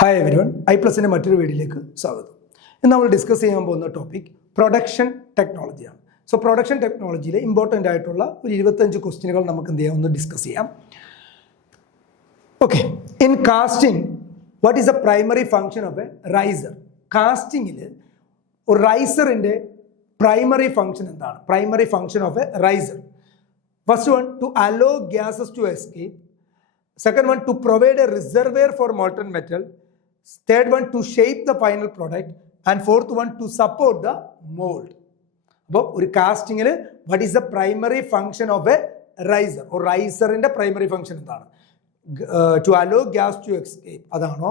Hi everyone, ഐപ്ലസിൻ്റെ മറ്റൊരു വീഡിയോയിലേക്ക് സ്വാഗതം. ഇന്ന് നമ്മൾ ഡിസ്കസ് ചെയ്യാൻ പോകുന്ന ടോപ്പിക് പ്രൊഡക്ഷൻ ടെക്നോളജിയാണ്. സോ പ്രൊഡക്ഷൻ ടെക്നോളജിയിലെ ഇമ്പോർട്ടൻ്റ് ആയിട്ടുള്ള ഒരു 25 ക്വസ്റ്റ്യനുകൾ നമുക്ക് എന്ത് ചെയ്യാം, ഒന്ന് ഡിസ്കസ് ചെയ്യാം. Okay, in casting what is a primary function of a riser? കാസ്റ്റിങ്ങിൽ ഒരു റൈസറിൻ്റെ പ്രൈമറി ഫങ്ഷൻ എന്താണ്? Primary function of a riser. First one, to allow gases to escape. Second one, to provide a reservoir for molten metal. Third one, to shape the final product. And fourth one, to support the mold. അപ്പോൾ ഒരു കാസ്റ്റിങ്ങിൽ what is the primary function of a riser? ഒരു റൈസറിൻ്റെ primary function എന്താണ്? To allow gas to escape അതാണോ?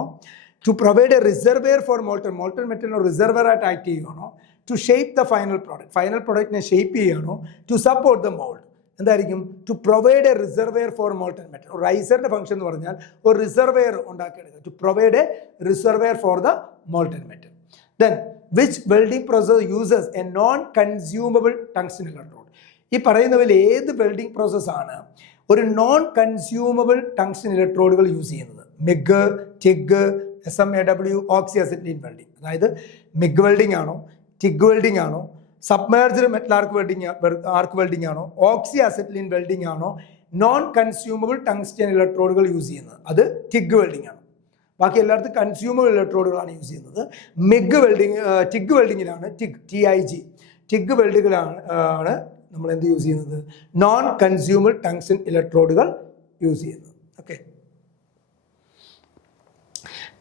To provide a reservoir for molten metal reservoir ആയിട്ട് act ചെയ്യുകയാണോ? To shape the final product, final പ്രൊഡക്റ്റിനെ shape ചെയ്യുകയാണോ? To support the mold. എന്തായിരിക്കും? To provide a reservoir for molten metal. റൈസറിന്റെ function എന്ന് പറഞ്ഞാൽ ഒരു റിസർവെയർ ഉണ്ടാക്കിയെടുക്കുക. To provide a reservoir for the molten metal. Then which welding process uses a non consumable tungsten electrode? ഈ പറയുന്നതിൽ ഏത് welding പ്രോസസ്സാണ് ഒരു നോൺ കൺസ്യൂമബിൾ ടങ്സ്റ്റൻ ഇലക്ട്രോഡുകൾ യൂസ് ചെയ്യുന്നത്? മിഗ്, ടിഗ്, SMAW, ഓക്സി അസിറ്റൈൻ വെൽഡിംഗ്. അതായത് മിഗ് വെൽഡിംഗ് ആണോ, ടിഗ് വെൽഡിംഗ് ആണോ, സബ്മേർജ്ഡ് മെറ്റൽ ആർക്ക് വെൽഡിംഗ് ആണോ, ഓക്സി അസിറ്റൈൻ വെൽഡിംഗ് ആണോ, നോൺ കൺസ്യൂമബിൾ ടങ്സ്റ്റൻ ഇലക്ട്രോഡുകൾ യൂസ് ചെയ്യുന്നത്? അത് ടിഗ് വെൽഡിംഗ് ആണ്. ബാക്കി എല്ലായിടത്തും കൺസ്യൂമബിൾ ഇലക്ട്രോഡുകളാണ് യൂസ് ചെയ്യുന്നത്. മിഗ് വെൽഡിംഗ്, ടിഗ് വെൽഡിങ്ങിലാണ്, TIG, ടിഗ് വെൽഡിങ്ങിലാണ് നമ്മൾ എന്ത് യൂസ് ചെയ്യുന്നത്? നോൺ കൺസ്യൂമബിൾ ടങ്സ്റ്റൻ ഇലക്ട്രോഡുകൾ യൂസ് ചെയ്യുന്നത്. Okay,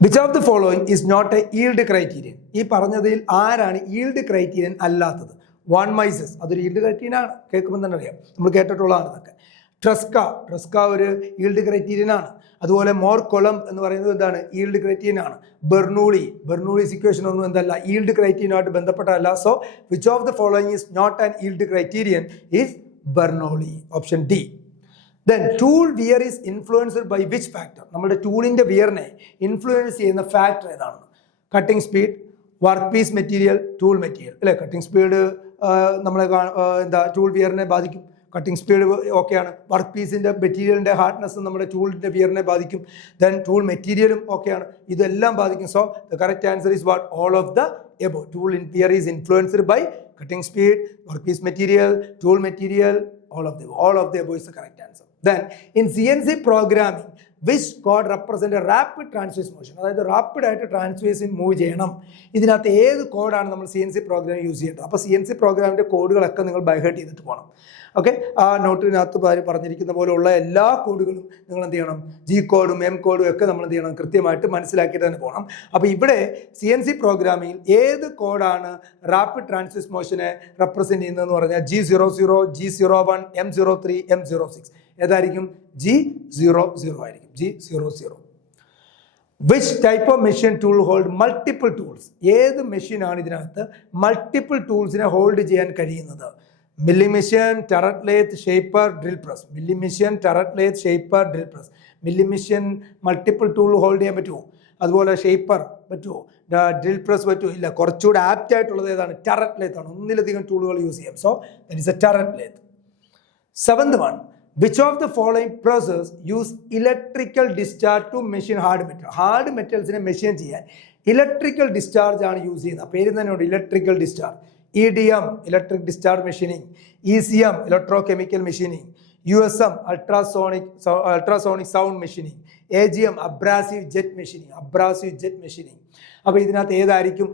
which of the following is not a yield criterion? ഈ പറഞ്ഞതിൽ ആരാണ് ഈൽഡ് ക്രൈറ്റീരിയൻ അല്ലാത്തത്? വാൺ മൈസസ്, അതൊരു ഈൽഡ് ക്രൈറ്റീരിയൻ ആണ്, കേൾക്കുമ്പോൾ തന്നെ അറിയാം, നമ്മൾ കേട്ടിട്ടുള്ളതാണ് ഇതൊക്കെ. ട്രസ്ക ഒരു ഈൽഡ് ക്രൈറ്റീരിയൻ ആണ്. അതുപോലെ മോർ കൊളം എന്ന് പറയുന്നത് എന്താണ്? ഈൽഡ് ക്രൈറ്റീരിയൻ ആണ്. ബെർണൂളിസ് ഇക്വേഷൻ ഒന്നും എന്തല്ല, ഈൽഡ് ക്രൈറ്റീരിയനുമായിട്ട് ബന്ധപ്പെട്ടതല്ല. So which of the following is not an yield criterion is Bernoulli. Option D. Then tool wear is influenced by which factor? നമ്മുടെ ടൂളിൻ്റെ വിയറിനെ ഇൻഫ്ലുവൻസ് ചെയ്യുന്ന ഫാക്ടർ ഏതാണ്? Cutting speed, work piece material, tool material. അല്ലേ, cutting speed നമ്മളെ tool വിയറിനെ ബാധിക്കും. Cutting speed ഓക്കെയാണ്. വർക്ക് പീസിൻ്റെ മെറ്റീരിയലിൻ്റെ ഹാർഡ്നെസ് നമ്മുടെ ടൂളിൻ്റെ വിയറിനെ ബാധിക്കും. ദെൻ ടൂൾ മെറ്റീരിയലും ഓക്കെയാണ്, ഇതെല്ലാം ബാധിക്കും. So the correct answer is what? All of the above. Tool wear is influenced by cutting speed, workpiece material, tool material, all of the above is the correct answer. Then in CNC programming, which code represent a rapid transverse motion? അതായത് rapid ആയിട്ട് ട്രാൻസ്വേഴ്സിൻ move ചെയ്യണം. ഇതിനകത്ത് ഏത് കോഡാണ് നമ്മൾ CNC programme use ചെയ്യേണ്ടത്? അപ്പോൾ CNC പ്രോഗ്രാമിൻ്റെ കോഡുകളൊക്കെ നിങ്ങൾ ബൈഹേർട്ട് ചെയ്തിട്ട് പോകണം. ഓക്കെ, ആ നോട്ടിനകത്ത് പറഞ്ഞിരിക്കുന്ന പോലെയുള്ള എല്ലാ കോഡുകളും നിങ്ങൾ എന്ത് ചെയ്യണം? G കോഡും M കോഡും ഒക്കെ നമ്മൾ എന്ത് ചെയ്യണം? കൃത്യമായിട്ട് മനസ്സിലാക്കിയിട്ട് തന്നെ പോകണം. അപ്പോൾ ഇവിടെ CNC പ്രോഗ്രാമിംഗിൽ ഏത് കോഡാണ് റാപ്പിഡ് ട്രാൻസ്വേഴ്സ് മോഷനെ റെപ്രസെൻറ്റ് ചെയ്യുന്നതെന്ന് പറഞ്ഞാൽ G00, G01, M03, M06. ഏതായിരിക്കും? G00 ആയിരിക്കും. G00. Which type of machine tool hold multiple tools? ഏത് മെഷീനാണ് ഇതിനകത്ത് മൾട്ടിപ്പിൾ ടൂൾസിനെ ഹോൾഡ് ചെയ്യാൻ കഴിയുന്നത്? Milli machine, turret lathe, shaper, drill press. Milli machine, turret lathe, shaper, drill press. Milli machine multiple tool hold ചെയ്യാൻ പറ്റുമോ? അതുപോലെ shaper പറ്റുമോ? Drill press പറ്റുമോ? ഇല്ല. കുറച്ചുകൂടെ ആപ്റ്റ് ആയിട്ടുള്ളത് ഏതാണ്? ടററ്റ് ലേത്ത് ആണ്. ഒന്നിലധികം ടൂളുകൾ യൂസ് ചെയ്യാം. So that is A turret lathe. Seventh one, which of the following process use electrical discharge to machine hard metal? Hard മെറ്റൽസിനെ മെഷീൻ ചെയ്യാൻ ഇലക്ട്രിക്കൽ ഡിസ്ചാർജ് ആണ് യൂസ് ചെയ്യുന്നത്. പേര് തന്നെയുണ്ട്, electrical discharge. EDM electric discharge machining, ECM electro chemical machining, USM ultrasonic sound machining, AGM abrasive jet machining. അപ്പോൾ ഇതിനകത്ത് ഏതായിരിക്കും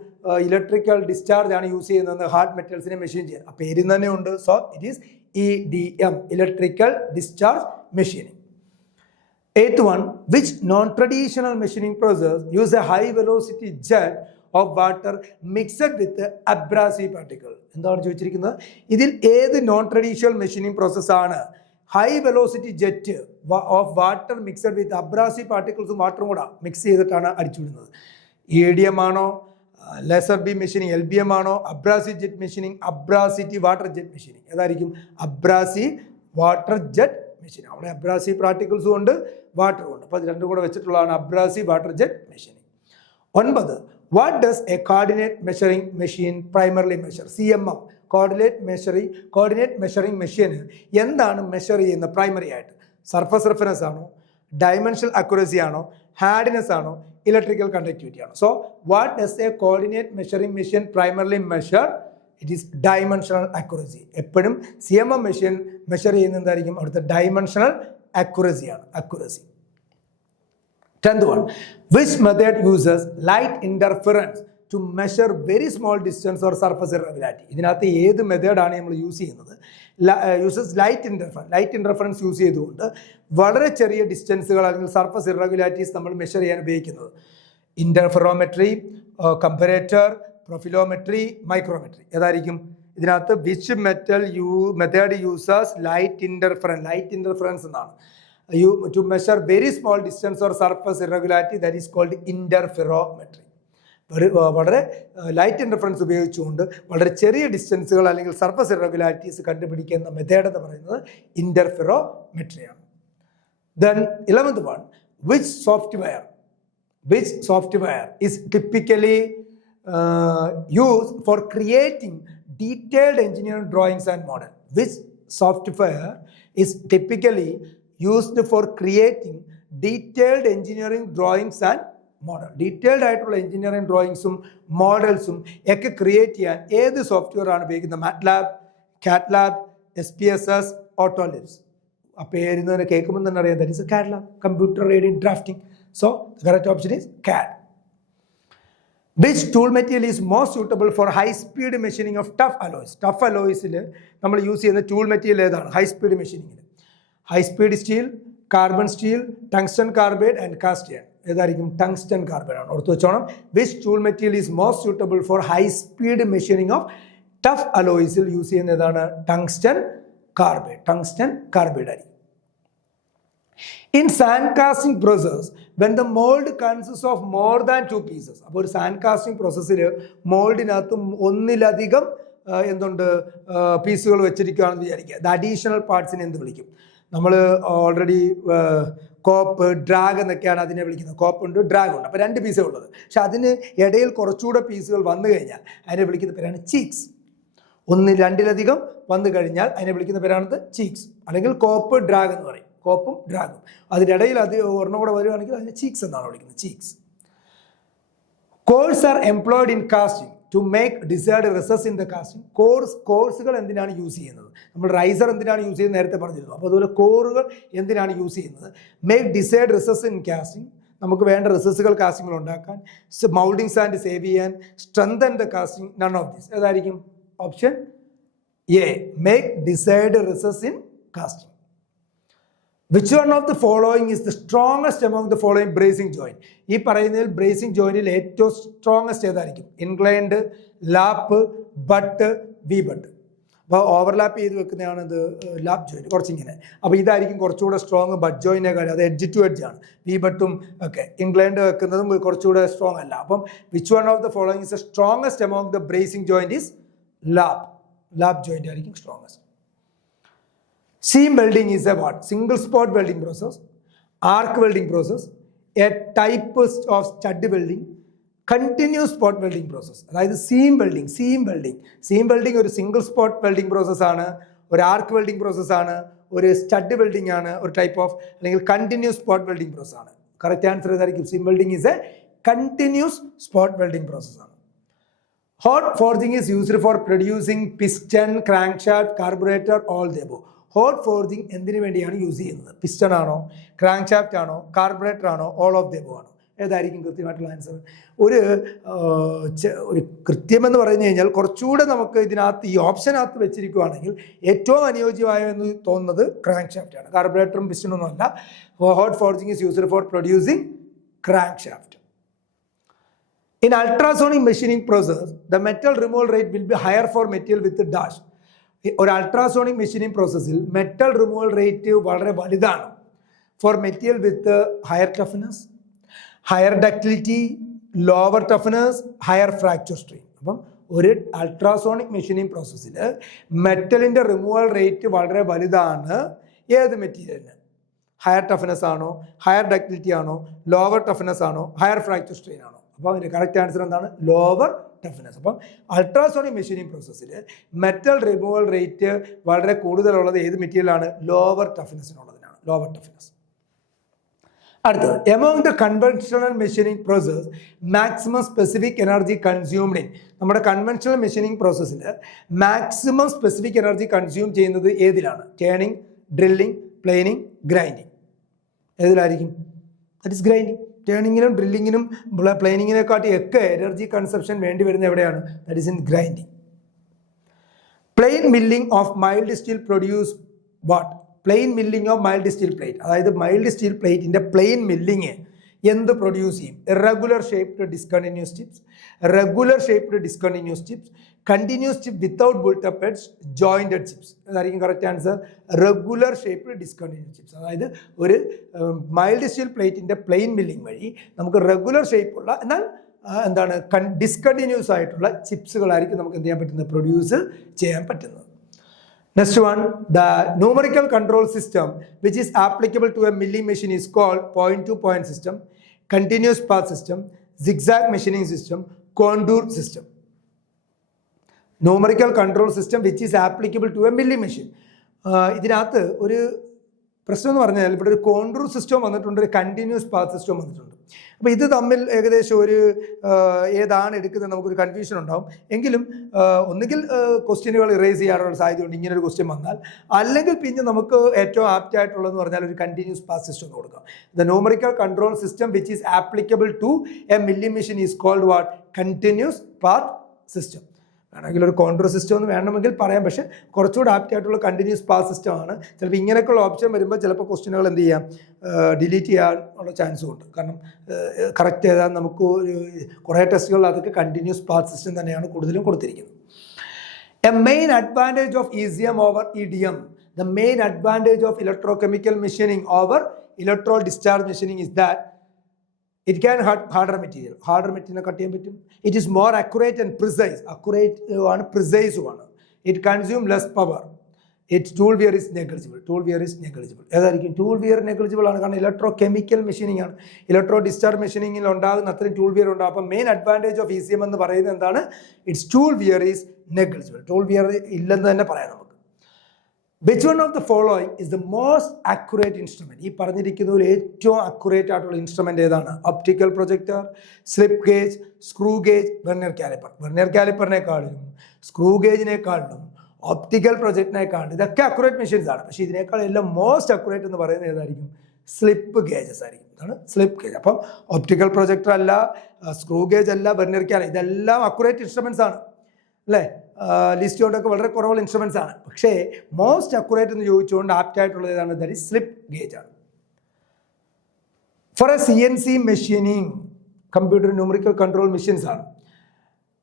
electrical discharge ആണ് യൂസ് ചെയ്യുന്നത് ഹാർഡ് മെറ്റൽസിനെ മെഷീൻ ചെയ്യാൻ? ആ പേര് തന്നെ ഉണ്ട്. So it is EDM electrical discharge machining. Eighth one, which non-traditional machining process use a high velocity jet of water mixed with abrasive particle? എന്താണ് ചോദിച്ചിരിക്കുന്നത്? ഇതിൽ ഏത് നോൺ ട്രഡീഷണൽ മെഷീനിങ് പ്രോസസ്സാണ് high velocity jet of water mixed with abrasive പാർട്ടിക്കിൾസും വാട്ടറും കൂടെ mix ചെയ്തിട്ടാണ് അടിച്ചുവിടുന്നത്? EDM ആണോ, ലേസർ ബീം മെഷീനിങ് LBM ആണോ, abrasive jet machining, abrasive water jet machining? ഏതായിരിക്കും? Abrasive water jet machine. അവിടെ അബ്രാസീവ് പാർട്ടിക്കിൾസും ഉണ്ട്, വാട്ടറും ഉണ്ട്. അപ്പോൾ അത് രണ്ടും കൂടെ വെച്ചിട്ടുള്ളതാണ് abrasive water jet machining. 9, what does a coordinate measuring machine primarily measure? CMM coordinate measuring മെഷീന് എന്താണ് മെഷർ ചെയ്യുന്നത് പ്രൈമറി ആയിട്ട്? സർഫസ് റെഫറൻസ് ആണോ, ഡയമെൻഷണൽ അക്യുറസി ആണോ, ഹാർഡ്നെസ് ആണോ, ഇലക്ട്രിക്കൽ കണ്ടക്ടിവിറ്റി ആണ്. So what does a coordinate measuring machine primarily measure? It is dimensional accuracy. എപ്പോഴും CMM machine measure ചെയ്യുന്ന എന്തായിരിക്കും? അവിടുത്തെ ഡയമെൻഷണൽ അക്യുറസിയാണ്. Accuracy. 10th one, which method uses light interference to measure very small distance or surface irregularity? ഇതിനകത്ത് ഏത് മെത്തേഡാണ് നമ്മൾ use ചെയ്യുന്നത്? യൂസസ് ലൈറ്റ് ഇൻ്റർഫറൻസ് യൂസ് ചെയ്തുകൊണ്ട് വളരെ ചെറിയ ഡിസ്റ്റൻസുകൾ അല്ലെങ്കിൽ സർഫസ് ഇറഗുലാരിറ്റീസ് നമ്മൾ മെഷർ ചെയ്യാൻ ഉപയോഗിക്കുന്നത്. ഇൻ്റർഫെറോമെട്രി, കമ്പറേറ്റർ, പ്രൊഫിലോമെട്രി, മൈക്രോമെട്രി. ഏതായിരിക്കും ഇതിനകത്ത്? Which method uses light interference എന്നാണ്. To measure very small distance or surface irregularity, that is called interferometry. വളരെ ലൈറ്റ് ഇൻ്റർഫറൻസ് ഉപയോഗിച്ചുകൊണ്ട് വളരെ ചെറിയ ഡിസ്റ്റൻസുകൾ അല്ലെങ്കിൽ സർഫസ് ഇറഗുലാരിറ്റീസ് കണ്ടുപിടിക്കുന്ന മെത്തേഡ് എന്ന് പറയുന്നത് ഇൻ്റർഫെറോമെട്രിയാണ്. Then 11th one, which software is typically used for creating detailed engineering drawings and model? Which software is typically used for creating detailed engineering drawings and model? Detailed ആയിട്ടുള്ള engineering ഡ്രോയിങ്സും മോഡൽസും ഒക്കെ create ചെയ്യാൻ ഏത് software ആണ് ഉപയോഗിക്കുന്നത്? MATLAB, catlab, SPSS, autolibs. ആ പേരുന്നതിനെ കേൾക്കുമ്പോൾ തന്നെ അറിയാം, that is catlab, computer aided drafting. So the correct option is CAD. Which tool material is most suitable for high speed machining of tough alloys? Tough അലോയ്സിൽ നമ്മൾ use ചെയ്യുന്ന tool material ഏതാണ്? High speed മെഷീനിങ്ങിൽ high speed steel, carbon steel, tungsten carbide and cast iron. ഏതായിരിക്കും? Tungsten carbide ആണ്. ഓർത്ത് വെച്ചോണം. Which tool material is most suitable for high speed machining of tough അലോയ്സിൽ യൂസ് ചെയ്യുന്ന ഏതാണ്? ടങ്സ്റ്റൺ കാർബൈഡ് ആയിരിക്കും. In sand casting process, when the mold consists of more than 2 pieces, അപ്പോൾ ഒരു സാൻഡ് കാസ്റ്റിംഗ് പ്രോസസ്സിൽ മോൾഡിനകത്ത് ഒന്നിലധികം എന്തുണ്ട് പീസുകൾ വെച്ചിരിക്കുകയാണെന്ന് വിചാരിക്കുക. ദ അഡീഷണൽ പാർട്സിനെ എന്ത് വിളിക്കും? നമ്മൾ ഓൾറെഡി കോപ്പ്, ഡ്രാഗ് എന്നൊക്കെയാണ് അതിനെ വിളിക്കുന്നത്. കോപ്പ് ഉണ്ട്, ഡ്രാഗ് ഉണ്ട്. അപ്പോൾ 2 പീസേ ഉള്ളത്. പക്ഷെ അതിന് ഇടയിൽ കുറച്ചുകൂടെ പീസുകൾ വന്നു കഴിഞ്ഞാൽ അതിനെ വിളിക്കുന്ന പേരാണ് ചീക്സ്. 2-ലധികം വന്നു കഴിഞ്ഞാൽ അതിനെ വിളിക്കുന്ന പേരാണത് ചീക്സ്, അല്ലെങ്കിൽ കോപ്പ് ഡ്രാഗ് എന്ന് പറയും. കോപ്പും ഡ്രാഗും. അതിനിടയിൽ അത് ഒരെണ്ണം കൂടെ വരുവാണെങ്കിൽ അതിനെ ചീക്സ് എന്നാണ് വിളിക്കുന്നത്. Cheeks. Cores are employed in casting to make desired results in the casting. കോഴ്സുകൾ എന്തിനാണ് യൂസ് ചെയ്യുന്നത്? നമ്മൾ റൈസർ എന്തിനാണ് യൂസ് ചെയ്യുന്നത് നേരത്തെ പറഞ്ഞിരുന്നു. അപ്പോൾ അതുപോലെ കോറുകൾ എന്തിനാണ് യൂസ് ചെയ്യുന്നത്? Make desired results in casting, നമുക്ക് വേണ്ട റിസൾട്ട്സുകൾ കാസ്റ്റിംഗിൽ ഉണ്ടാക്കാൻ. മൗൾഡിംഗ് സാൻഡ് സേവ് ചെയ്യാൻ. Strengthen the casting. None of this. ഏതായിരിക്കും? Option A, make desired results in casting. Which one of the following is the strongest among the following bracing joint? ഈ പറയുന്നതിൽ bracing ജോയിന്റിൽ ഏറ്റവും സ്ട്രോങ്ങസ്റ്റ് ഏതായിരിക്കും? Inclined, lap, butt, V butt. അപ്പോൾ overlap ചെയ്ത് വെക്കുന്നതാണ് ഇത് lap joint, കുറച്ചിങ്ങനെ. അപ്പോൾ ഇതായിരിക്കും കുറച്ചുകൂടെ സ്ട്രോങ് ബട്ട് ജോയിനേക്കാൾ. അത് എഡ്ജ് ടു എഡ്ജ് ആണ്. വി ബട്ടും ഒക്കെ ഇൻക്ലൈൻഡ് വെക്കുന്നതും കുറച്ചുകൂടെ സ്ട്രോങ് അല്ല. അപ്പം which one of the following is the strongest among the bracing joint is lap joint ആയിരിക്കും strongest. Seam welding is a what? Single spot welding process, arc welding process, a type of stud welding, continuous spot welding process. അതായത് seam welding ഒരു single spot welding പ്രോസസ്സാണ്, ഒരു arc welding പ്രോസസ്സാണ്, ഒരു stud welding ആണ്, ഒരു type of അല്ലെങ്കിൽ continuous spot welding പ്രോസസ്സാണ്. കറക്റ്റ് ആൻസർ ഏതായിരിക്കും? Seam welding is a continuous spot welding പ്രോസസ്സാണ്. Hot forging is used for producing piston, crankshaft, carburetor, all the above. Hot forging എന്തിനു വേണ്ടിയാണ് യൂസ് ചെയ്യുന്നത്? Piston ആണോ, ക്രാങ്ക് ഷാഫ്റ്റ് ആണോ, carburettor ആണോ, all of the above ആണോ? ഏതായിരിക്കും കൃത്യമായിട്ടുള്ള ആൻസർ? ഒരു കൃത്യമെന്ന് പറഞ്ഞു കഴിഞ്ഞാൽ കുറച്ചുകൂടെ നമുക്ക് ഇതിനകത്ത് ഈ ഓപ്ഷനകത്ത് വെച്ചിരിക്കുകയാണെങ്കിൽ ഏറ്റവും അനുയോജ്യമായ എന്ന് തോന്നുന്നത് ക്രാങ്ക് ഷാഫ്റ്റ് ആണ്. കാർബറേറ്ററും പിസ്റ്റണൊന്നും അല്ല. Hot forging is used for producing crank shaft. In ultrasonic machining process, the metal removal rate will be higher for material with dash. ഒരു അൾട്രാസോണിക് മെഷീനിങ് പ്രോസസ്സിൽ മെറ്റൽ റിമൂവൽ റേറ്റ് വളരെ വലുതാണ് for material with higher toughness, higher ductility, lower toughness, higher fracture strain. അപ്പം ഒരു ultrasonic machining പ്രോസസ്സിൽ മെറ്റലിൻ്റെ removal rate വളരെ വലുതാണ്. ഏത് മെറ്റീരിയലിന്? ഹയർ ടഫ്നെസ് ആണോ, ഹയർ ഡക്റ്റിലിറ്റി ആണോ, ലോവർ ടഫ്നെസ് ആണോ, ഹയർ ഫ്രാക്ചർ സ്ട്രെയിൻ ആണോ? അപ്പോൾ അതിൻ്റെ കറക്റ്റ് ആൻസർ എന്താണ്? Lower toughness. അപ്പം അൾട്രാസോണിക് മെഷീനിങ് പ്രോസസ്സിൽ മെറ്റൽ റിമൂവൽ റേറ്റ് വളരെ കൂടുതലുള്ളത് ഏത് മെറ്റീരിയലാണ്? ലോവർ ടഫ്നെസ്സിനുള്ളതിനാണ്. Lower toughness. അടുത്തത്, among the conventional machining process maximum specific energy consumed in, നമ്മുടെ കൺവെൻഷണൽ മെഷീനിങ് പ്രോസസ്സിൽ മാക്സിമം സ്പെസിഫിക് എനർജി കൺസ്യൂം ചെയ്യുന്നത് ഏതിലാണ്? Turning, drilling, planing, grinding. ഏതിലായിരിക്കും? That is grinding. ടേണിങ്ങിനും ഡ്രില്ലിങ്ങിനും പ്ലെയിനിങ്ങിനെക്കാട്ടി ഒക്കെ എനർജി കൺസപ്ഷൻ വേണ്ടി വരുന്നത് എവിടെയാണ്? That is in grinding. Plain milling of mild steel produce what? Plain milling of mild steel plate, അതായത് മൈൽഡ് സ്റ്റീൽ പ്ലേറ്റിൻ്റെ പ്ലെയിൻ മില്ലിങ് എന്ത് പ്രൊഡ്യൂസ് ചെയ്യും? Irregular shaped discontinuous chips, regular shaped discontinuous chips, continuous chip without built up edge, jointed chips. അതായിരിക്കും correct answer. Regular shaped discontinuous chips, അതായത് ഒരു mild steel പ്ലേറ്റിൻ്റെ plain milling വഴി നമുക്ക് regular ഷേപ്പുള്ള എന്നാൽ എന്താണ് ഡിസ്കണ്ടിന്യൂസ് ആയിട്ടുള്ള ചിപ്സുകളായിരിക്കും നമുക്ക് എന്ത് ചെയ്യാൻ പറ്റുന്നത്? പ്രൊഡ്യൂസ് ചെയ്യാൻ പറ്റുന്നത്. Next one, the numerical control system which is applicable to a milling machine is called point-to-point system, continuous path system, zigzag machining system, contour system. Numerical control system which is applicable to a milling machine. ഇതിനകത്ത് ഒരു പ്രശ്നം എന്ന് പറഞ്ഞാൽ ഇവിടെ ഒരു contour system വന്നിട്ടുണ്ട്, ഒരു continuous path system വന്നിട്ടുണ്ട്. അപ്പോൾ ഇത് തമ്മിൽ ഏകദേശം ഒരു ഏതാണ് എടുക്കുന്നത് നമുക്കൊരു കൺഫ്യൂഷൻ ഉണ്ടാവും. എങ്കിലും ഒന്നുകിൽ ക്വസ്റ്റ്യനുകൾ ഇറേസ് ചെയ്യാനുള്ള സാധ്യതയുണ്ട് ഇങ്ങനെ ഒരു ക്വസ്റ്റ്യൻ വന്നാൽ, അല്ലെങ്കിൽ പിന്നെ നമുക്ക് ഏറ്റവും ആപ്റ്റ് ആയിട്ടുള്ളതെന്ന് പറഞ്ഞാൽ ഒരു കണ്ടിന്യൂസ് പാത്ത് സിസ്റ്റം എന്ന് കൊടുക്കാം. The numerical control system which is applicable to a milling machine is called what? Continuous path system. വേണമെങ്കിൽ ഒരു കോൺട്രോൾ സിസ്റ്റം എന്ന് വേണമെങ്കിൽ പറയാം, പക്ഷേ കുറച്ചുകൂടെ ആപ്റ്റ് ആയിട്ടുള്ള കണ്ടിന്യൂസ് പാത്ത് സിസ്റ്റം ആണ്. ചിലപ്പോൾ ഇങ്ങനെയൊക്കെയുള്ള ഓപ്ഷൻ വരുമ്പോൾ ചിലപ്പോൾ ക്വസ്റ്റ്യനുകൾ എന്ത് ചെയ്യാം? ഡിലീറ്റ് ചെയ്യാനുള്ള ചാൻസും ഉണ്ട്. കാരണം കറക്റ്റ് ചെയ്താൽ നമുക്ക് കുറേ ടെസ്റ്റുകളിൽ അതൊക്കെ കണ്ടിന്യൂസ് പാത്ത് സിസ്റ്റം തന്നെയാണ് കൂടുതലും കൊടുത്തിരിക്കുന്നത്. A main advantage of ECM over EDM, the main advantage of electrochemical machining over electro discharge machining is that it can harder material cut ചെയ്യാൻ പറ്റും. It is more accurate and precise. Accurate ആണ്, precise ആണ്. It consume less power. Its tool wear is negligible. ഏതായിരിക്കും? Tool wear negligible ആണ്. കാരണം electro chemical machining ആണ്. Electro discharge മെഷീനിങ്ങിൽ ഉണ്ടാകുന്ന അത്രയും ടൂൾ വിയർ ഉണ്ടാകും. അപ്പം മെയിൻ അഡ്വാൻറ്റേജ് ഓഫ് ECM എന്ന് പറയുന്നത് എന്താണ്? It's tool wear is negligible. Tool wear ഇല്ലെന്ന് തന്നെ പറയാം നമുക്ക്. Which one of the following is the most accurate instrument? ഈ പറഞ്ഞിരിക്കുന്നതിൽ ഏറ്റവും അക്യുറേറ്റ് ആയിട്ടുള്ള ഇൻസ്ട്രുമെന്റ് ഏതാണ്? Optical projector, slip gauge, screw gauge, vernier calliper. Vernier കാലിപ്പറിനെക്കാളും സ്ക്രൂ ഗേജിനെക്കാളും ഒപ്റ്റിക്കൽ പ്രൊജക്ടിനെക്കാളും ഇതൊക്കെ അക്യുറേറ്റ് മെഷീൻസ് ആണ്. പക്ഷേ ഇതിനേക്കാൾ എല്ലാം മോസ്റ്റ് അക്യുറേറ്റ് എന്ന് പറയുന്നത് ഏതായിരിക്കും? സ്ലിപ്പ് ഗേജസ് ആയിരിക്കും. ഇതാണ് സ്ലിപ്പ് ഗേജ്. അപ്പം ഒപ്റ്റിക്കൽ പ്രൊജക്ടർ അല്ല, സ്ക്രൂ ഗേജ് അല്ല, വെർനിയർ കാലിപ്പർ, ഇതെല്ലാം അക്യുറേറ്റ് ഇൻസ്ട്രുമെന്റ്സ് ആണ് അല്ലേ? ലിസ്റ്റ് കൊണ്ടൊക്കെ വളരെ കുറവുള്ള ഇൻസ്ട്രുമെന്റ്സ് ആണ്. പക്ഷേ മോസ്റ്റ് അക്യുറേറ്റ് എന്ന് ചോദിച്ചുകൊണ്ട് ആപ്റ്റ് ആയിട്ടുള്ളത് ഏതാണ്? ദാറ്റ് ഈസ് സ്ലിപ്പ് ഗേജ് ആണ്. For a CNC machining, computer numerical control machines ആണ്.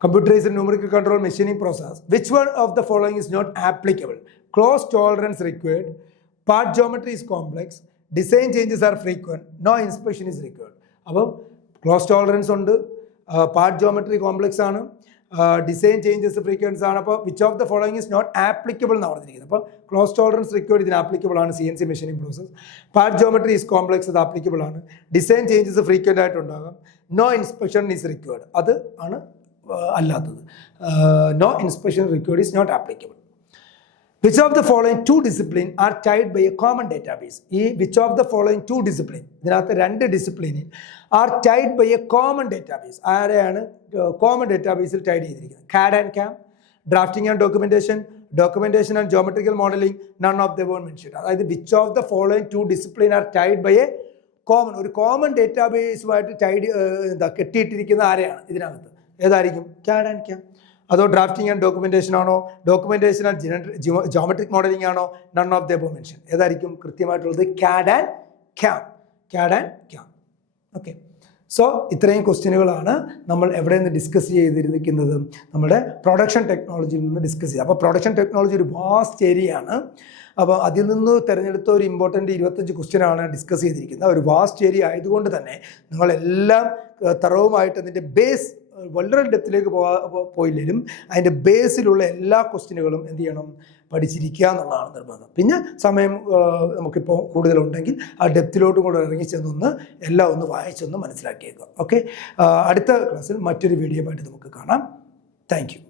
Computerised numerical control machining process. Which one of the following is not applicable? Close tolerance required, part geometry is complex, design changes are frequent, no inspection is required. അപ്പം close tolerance ഉണ്ട്, part geometry complex ആണ്, design changes frequents ആണ്. അപ്പോൾ which of the following is not applicable എന്നാണ് പറഞ്ഞിരിക്കുന്നത്. അപ്പോൾ close tolerance required ഇതിന് applicable ആണ് CNC machining process. Part geometry is complex, അത് ആപ്ലിക്കബിൾ ആണ്. ഡിസൈൻ ചേഞ്ചസ് ഫ്രീക്വൻ്റ് ആയിട്ടുണ്ടാകാം. നോ ഇൻസ്പെക്ഷൻ ഈസ് റിക്വയർഡ്, അത് ആണ് അല്ലാത്തത്. No inspection required is not applicable. Which of the following two discipline are tied by a common database? ഈ which of the following two discipline, ഇതിനകത്ത് രണ്ട് ഡിസിപ്ലിനിൽ are tied by a common database. ആരെയാണ് common ഡേറ്റാബേസിൽ Tide ചെയ്തിരിക്കുന്നത്? CAD and CAM, drafting and documentation and geometrical modeling, none of the above mentioned. അതായത് which of the following two discipline are tied by a common, ഒരു common ഡേറ്റാബേസുമായിട്ട് കെട്ടിയിട്ടിരിക്കുന്ന ആരെയാണ് ഇതിനകത്ത്? ഏതായിരിക്കും? CAD and CAM. അതോ drafting and documentation ആണോ? Documentation and geometric modelling ആണോ? None of the above mention. ഏതായിരിക്കും കൃത്യമായിട്ടുള്ളത്? CAD and CAM. Okay. So ഇത്രയും ക്വസ്റ്റ്യനുകളാണ് നമ്മൾ എവിടെ നിന്ന് ഡിസ്കസ് ചെയ്തിരിക്കുന്നത്? നമ്മുടെ പ്രൊഡക്ഷൻ ടെക്നോളജിയിൽ നിന്ന് ഡിസ്കസ് ചെയ്യുക. അപ്പോൾ പ്രൊഡക്ഷൻ ടെക്നോളജി ഒരു വാസ്റ്റ് ഏരിയ ആണ്. അപ്പോൾ അതിൽ നിന്ന് തിരഞ്ഞെടുത്ത ഒരു ഇമ്പോർട്ടൻ്റ് 25 ക്വസ്റ്റ്യനാണ് ഡിസ്കസ് ചെയ്തിരിക്കുന്നത്. ഒരു വാസ്റ്റ് ഏരിയ ആയതുകൊണ്ട് തന്നെ നിങ്ങളെല്ലാം തറവുമായിട്ട് അതിൻ്റെ ബേസ് വളരെ ഡെപ്തിലേക്ക് പോയില്ലെങ്കിലും അതിൻ്റെ ബേസിലുള്ള എല്ലാ ക്വസ്റ്റ്യനുകളും എന്ത് ചെയ്യണം? പഠിച്ചിരിക്കുക എന്നുള്ളതാണ് നിർബന്ധം. പിന്നെ സമയം നമുക്കിപ്പോൾ കൂടുതലുണ്ടെങ്കിൽ ആ ഡെപ്തിലോട്ടും കൂടെ ഇറങ്ങിച്ചെന്നൊന്ന് എല്ലാം ഒന്ന് വായിച്ചൊന്ന് മനസ്സിലാക്കിയേക്കുക. ഓക്കെ, അടുത്ത ക്ലാസ്സിൽ മറ്റൊരു വീഡിയോ ആയിട്ട് നമുക്ക് കാണാം. Thank you.